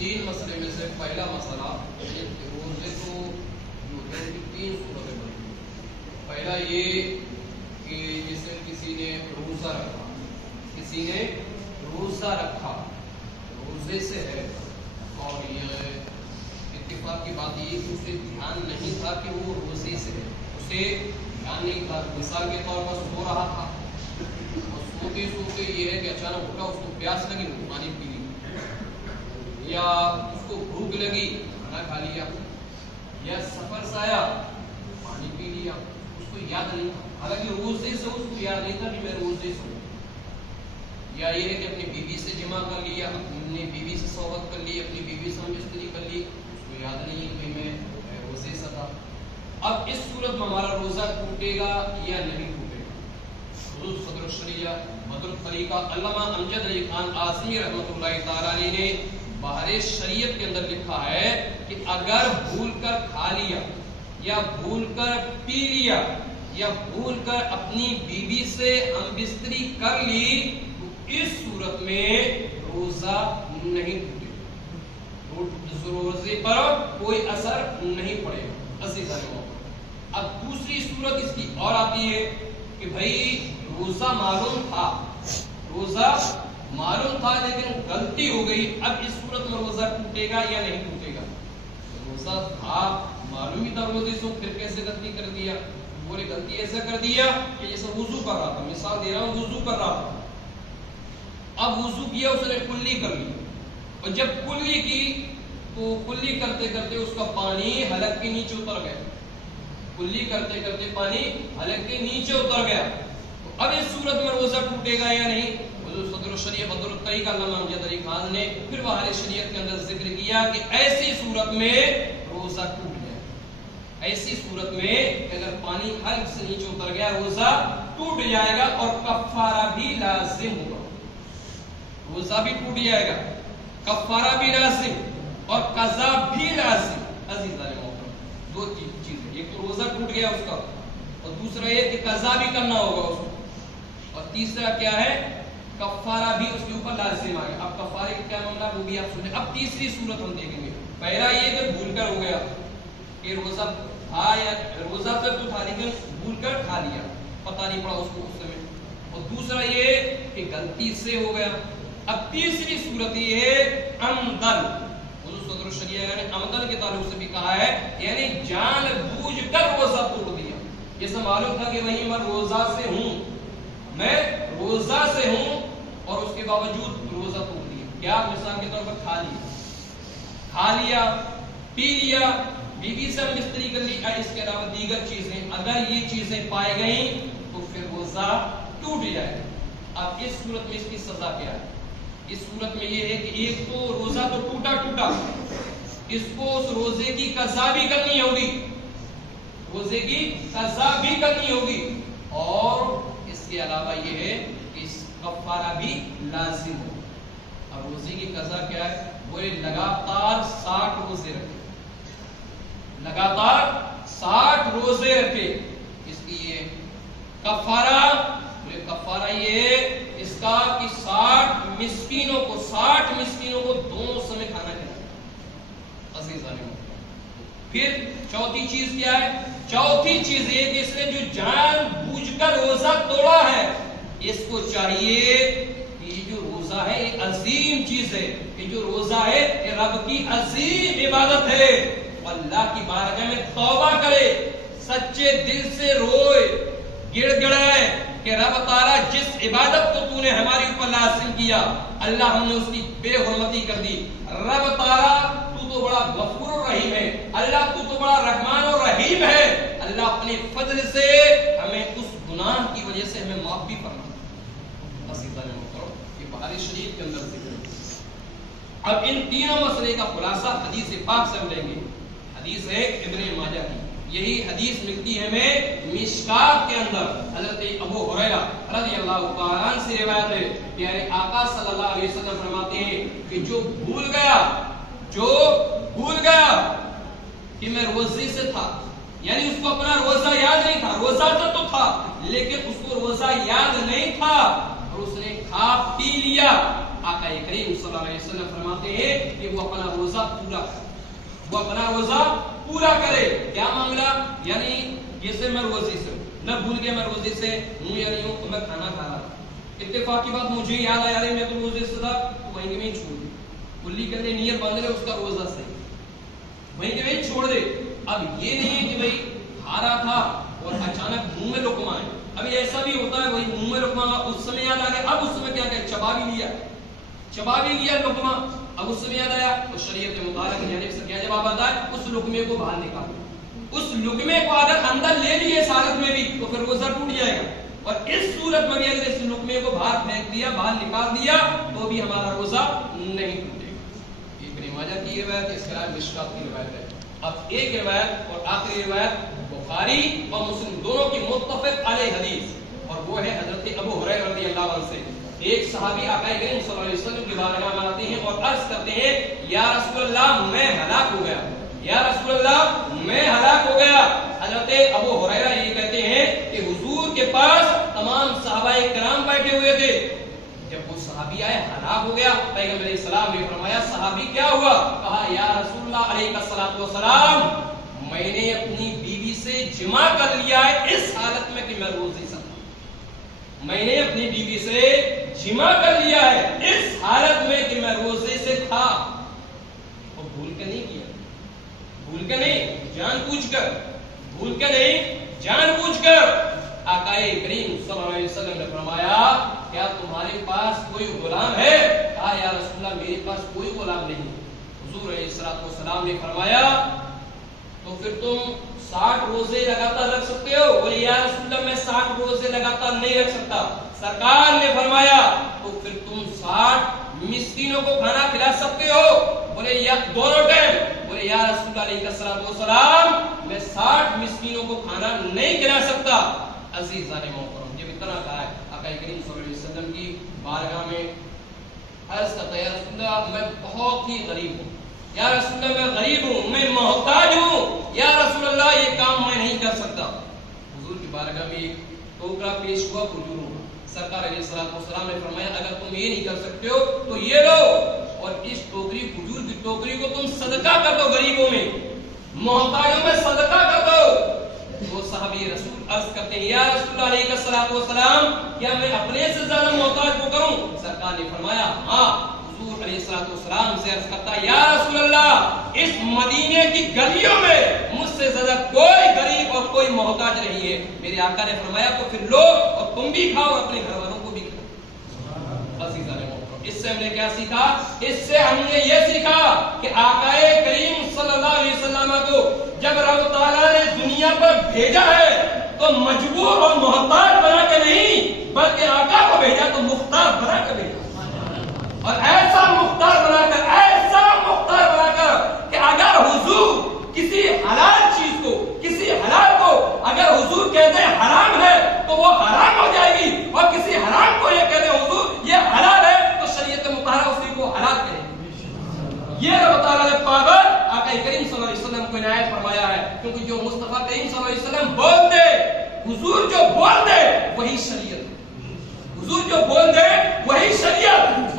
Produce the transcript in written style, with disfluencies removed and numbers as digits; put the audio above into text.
تین مسئلے میں سے پہلا مسئلہ روزے تو جو ہے ان کی تین صورتیں بنتی ہیں. پہلا یہ کہ جسے کسی نے روزہ رکھا، کسی نے روزہ رکھا روزے سے ہے، اور یہ اتفاق کی بات یہ کہ اسے دھیان نہیں تھا کہ وہ روزے سے ہے، اسے دھیان نہیں تھا. مثال کے طور پر سو رہا تھا اور سوتے سوتے یہ ہے کہ اچانک اٹھا، اس کو پیاس لگی، وہ پانی پی لی، یا اس کو بھوک لگی کھانا کھا لیا، یا سفر سے آیا پانی پی لیا، اس کو یاد نہیں تھا. حالانکہ روزے سے اس کو یاد نہیں تھا کہ میں روزے سے ہوں. یا یہ ہے کہ اپنی بیوی سے جمع کر لیا، اپنی بیوی سے صحبت کر لی، اپنی بیوی سے ہمبستری کر لی، اس کو یاد نہیں ہے کہ میں روزے سے تھا. اب اس صورت میں ہمارا روزہ ٹوٹے گا یا نہیں ٹوٹے گا؟ حضور صدر الشریعہ بدر الطریقہ علامہ امجد علی خان اعظمی رحمۃ اللہ تعالی علیہ نے بہار شریعت کے اندر لکھا ہے کہ اگر بھول کر کھا لیا یا بھول کر پی لیا یا بھول کر اپنی بیوی سے ہمبستری کر لی تو اس صورت میں روزہ نہیں ٹوٹے گا، روزے پر کوئی اثر نہیں پڑے گا. عزیزان، اب دوسری صورت اس کی اور آتی ہے کہ بھائی روزہ معلوم تھا، روزہ معلوم تھا لیکن غلطی ہو گئی. اب اس صورت میں روزہ ٹوٹے گا یا نہیں ٹوٹے گا؟ روزہ تھا، معلوم ہی تھا روزے سے، پھر کیسے غلطی کر دیا؟ بولے غلطی ایسا کر دیا کہ جیسے وضو کر رہا تھا، مثال دے رہا ہوں، وضو کر رہا تھا، اب وضو کیا، اس نے کلی کر لی، اور جب کلی کی تو کلی کرتے کرتے اس کا پانی حلق کے نیچے اتر گیا، کلی کرتے کرتے پانی حلق کے نیچے اتر گیا. تو اب اس صورت میں روزہ ٹوٹے گا یا نہیں؟ حضور صدر الشریعہ بدر الطریقہ علامہ امجد علی خان نے پھر بہار شریعت کے اندر ذکر کیا کہ ایسی صورت میں روزہ ٹوٹ جائے. ایسی صورت میں اگر پانی حلق سے نیچے اتر گیا روزہ ٹوٹ جائے گا اور کفارہ بھی لازم ہوگا. روزہ بھی ٹوٹ جائے گا، کفارہ بھی لازم اور قضا بھی لازم. عزیزان محترم، دو چیزیں، ایک تو روزہ ٹوٹ گیا اس کا، اور دوسرا یہ کہ قضا بھی کرنا ہوگا اس کو، اور تیسرا کیا ہے، کفارہ بھی اس کے اوپر لازم آ گیا. اب کفارے کا کیا معاملہ وہ بھی آپ سنیں. اب تیسری صورت ہم دیکھیں گے. پہلا یہ کہ بھول کر ہو گیا کہ روزہ تھا یا روزہ سے تو تھا لیکن بھول کر کھا لیا، پتہ نہیں پڑا اس کو اس سمے، اور دوسرا یہ کہ غلطی سے ہو گیا. اب تیسری صورت یہ ہے عمدن. حضور صدر الشریعہ نے عمدن کے تعلق سے بھی کہا ہے، یعنی جان بوجھ کر روزہ توڑ دیا. جیسے معلوم تھا کہ وہی میں روزہ سے ہوں، میں روزہ سے ہوں، اور اس کے باوجود روزہ توڑ دیا. کیا مثال کے طور پر کھا لیا، پی لیا، بیوی سے ہمبستری کر لی، اس کے علاوہ دیگر چیزیں، اگر یہ چیزیں پائے گئیں تو پھر روزہ ٹوٹ جائے. اب اس صورت میں اس کی سزا کیا ہے؟ اس صورت میں یہ ہے کہ ایک تو روزہ تو ٹوٹا، اس کو اس روزے کی قضا بھی کرنی ہوگی، روزے کی قضا بھی کرنی ہوگی، اور اس کے علاوہ یہ ہے کہ اس کفارہ بھی لازم ہو. اب روزے کی قضا کیا ہے؟ وہ لگاتار 60 روزے رکھے، لگاتار 60 روزے رکھے. اس کی یہ کفارہ یہ اس کا کہ 60 مسکینوں کو دونوں سمے کھانا کھلانا. عزیزان، پھر چوتھی چیز کیا ہے؟ چوتھی چیز یہ کہ اس نے جو جان بوجھ کر روزہ توڑا ہے، اس کو چاہیے کہ یہ جو روزہ ہے یہ عظیم چیز ہے، یہ جو روزہ ہے یہ رب کی عظیم عبادت ہے. اللہ کی بارگاہ میں توبہ کرے، سچے دل سے روئے، گڑ گڑائے کہ رب تعالیٰ جس عبادت کو تو نے ہمارے اوپر لازم کیا، اللہ ہم نے اس کی بے حرمتی کر دی. رب تعالیٰ تو بڑا غفور و رحیم ہے، اللہ تو بڑا رحمان و رحیم ہے. اللہ اپنے فضل سے ہمیں اس گناہ کی وجہ سے ہمیں معاف بھی فرما. یہ بہار شریف کے اندر ذکر. اب ان تینوں مسئلے کا خلاصہ حدیث پاک سے ہم لیں گے. حدیث ہے ابن ماجہ کی، یہی حدیث ملتی ہے ہمیں مشکات کے اندر. حضرت ابو ہریرہ رضی اللہ تعالیٰ عنہ سے روایت ہے، پیارے آقا صلی اللہ علیہ وسلم فرماتے ہیں کہ جو بھول گیا کہ میں روزے سے تھا، یعنی اس کو اپنا روزہ یاد نہیں تھا، روزہ تو تھا لیکن اس کو روزہ یاد نہیں تھا، اور اس نے کھا پی لیا. آقا کریم صلی اللہ علیہ وسلم فرماتے ہیں کہ وہ اپنا روزہ پورا کرے، وہ اپنا روزہ پورا کرے۔ کیا معاملہ؟ یعنی جیسے میں روزے سے نہ بھول گیا، میں روزے سے ہوں یا نہیں ہوں، تو میں کھانا کھا رہا تھا، اتفاق کی بات مجھے یاد آیا میں تو روزے سے تھا، تو وہیں کے وہیں چھوڑ دے، کلی کر دے، نیت باندھ لے، اس کا روزہ صحیح، وہیں کے وہیں چھوڑ دے۔ اب یہ نہیں ہے کہ بھائی کھا رہا تھا اور اچانک منہ میں لقمہ ہے، ابھی ایسا بھی ہوتا ہے، وہی منہ میں لقمہ اس سمے یاد آ گیا، اب اس سمے کیا کہ چبا بھی لیا لقمہ، اب اس سمے یاد آیا تو شریعت مطالعہ کی جانب سے کیا جواب آتا ہے؟ اس لقمے کو باہر نکالو، اس لقمے کو اگر اندر لے لیے اس حالت میں بھی تو پھر روزہ ٹوٹ جائے گا، اور اس صورت میں بھی اگر اس لقمے کو باہر پھینک دیا، باہر نکال دیا تو بھی ہمارا روزہ نہیں ٹوٹے گا۔ یہ ابن ماجہ کی روایت ہے، اس کے علاوہ مشکات کی روایت ہے۔ اب ایک روایت اور آخری روایت بخاری اور مسلم دونوں کی متفق علیہ حدیث، اور وہ ہے حضرت ابو ہریرہ رضی اللہ عنہ سے۔ ایک صحابی آقا کریم صلی اللہ علیہ وسلم کی بارگاہ میں آتے ہیں اور عرض کرتے ہیں یا رسول اللہ میں ہلاک ہو گیا، یا رسول اللہ میں ہلاک ہو گیا۔ حضرت ابو ہریرہ یہ کہتے ہیں کہ حضور کے پاس تمام صحابہ کرام بیٹھے ہوئے تھے، جب وہ صحابی آئے ہلاک ہو گیا، پیغمبر علیہ السلام نے فرمایا صحابی کیا ہوا؟ کہا یا رسول اللہ علیہ الصلوۃ والسلام میں نے اپنی بیوی سے جماع کر لیا ہے اس حالت میں کہ میں روزے سے تھا، میں نے اپنی بیوی سے جماع کر لیا ہے اس حالت میں کہ میں روزے سے تھا، اور بھول کے نہیں کیا، بھول کے نہیں، جان بوجھ کر، بھول کے نہیں، جان بوجھ کر۔ آقا کریم صلی اللہ علیہ وسلم نے فرمایا کیا تمہارے پاس کوئی غلام ہے؟ کہا یا رسول اللہ میرے پاس کوئی غلام نہیں۔ حضور علیہ الصلوۃ والسلام نے فرمایا تو پھر تم 60 روزے لگاتار رکھ سکتے ہو؟ بولے یا رسول اللہ میں 60 روزے لگاتار نہیں رکھ سکتا۔ سرکار نے فرمایا تو پھر تم 60 مسکینوں کو کھانا کھلا سکتے ہو؟ بولے یا دونوں ٹائم؟ بولے یا رسول اللہ علیہ الصلوۃ والسلام میں 60 مسکینوں کو کھانا نہیں کھلا سکتا۔ عزیزان محترم جب اتنا کہا ہے آقا کریم صلی اللہ علیہ وسلم کی بارگاہ میں عرض کرتا ہے یا رسول اللہ میں بہت ہی غریب ہوں، یا رسول اللہ میں غریب ہوں، میں محتاج ہوں، یا رسول اللہ یہ کام میں نہیں کر سکتا۔ حضور کی بارگاہ میں ایک ٹوکرا پیش ہوا کھجوروں کا، سرکار علیہ الصلوۃ والسلام نے فرمایا اگر تم یہ نہیں کر سکتے ہو تو یہ لو، اور اس ٹوکری کھجور کی ٹوکری کو تم صدقہ کر دو، غریبوں میں محتاجوں میں صدقہ کر دو۔ وہ صحابی رسول عرض کرتے ہیں یا رسول اللہ علیہ الصلوۃ والسلام کیا میں اپنے سے زیادہ محتاج کو کروں؟ سرکار نے فرمایا ہاں۔ حضور علیہ الصلوۃ والسلام سے عرض کرتا ہے یا رسول اللہ اس مدینے کی گلیوں میں مجھ سے زیادہ کوئی غریب اور کوئی محتاج نہیں ہے۔ میرے آقا نے فرمایا تو پھر لو اور تم بھی کھاؤ اور اپنے گھر والوں کو بھی کھلاؤ۔ عزیزان محترم اس سے ہم نے کیا سیکھا؟ اس سے ہم نے یہ سیکھا کہ آقا کریم صلی اللہ علیہ وسلم کو جب رب تعالیٰ نے دنیا پر بھیجا ہے تو مجبور اور محتاج بنا کے نہیں بلکہ آقا کو بھیجا تو مختار بنا کے بھیجا، اور ایسا مختار بنا کر، ایسا مختار بنا کر کہ اگر حضور کسی حلال چیز کو، کسی حلال کو اگر حضور کہتے ہیں حرام ہے تو وہ حرام ہو جائے گی، اور کسی حرام کو یہ کہتے ہیں حضور یہ حلال ہے تو شریعت مطہرہ اسی کو حلال کرے گی۔ یہ رب تعالیٰ نے پاگل آقا کریم صلی اللہ علیہ وسلم کو عنایت فرمایا ہے، کیونکہ جو مصطفیٰ کریم صلی اللہ علیہ وسلم بول دے، حضور جو بول دے وہی شریعت، حضور جو بول دے وہی شریعت۔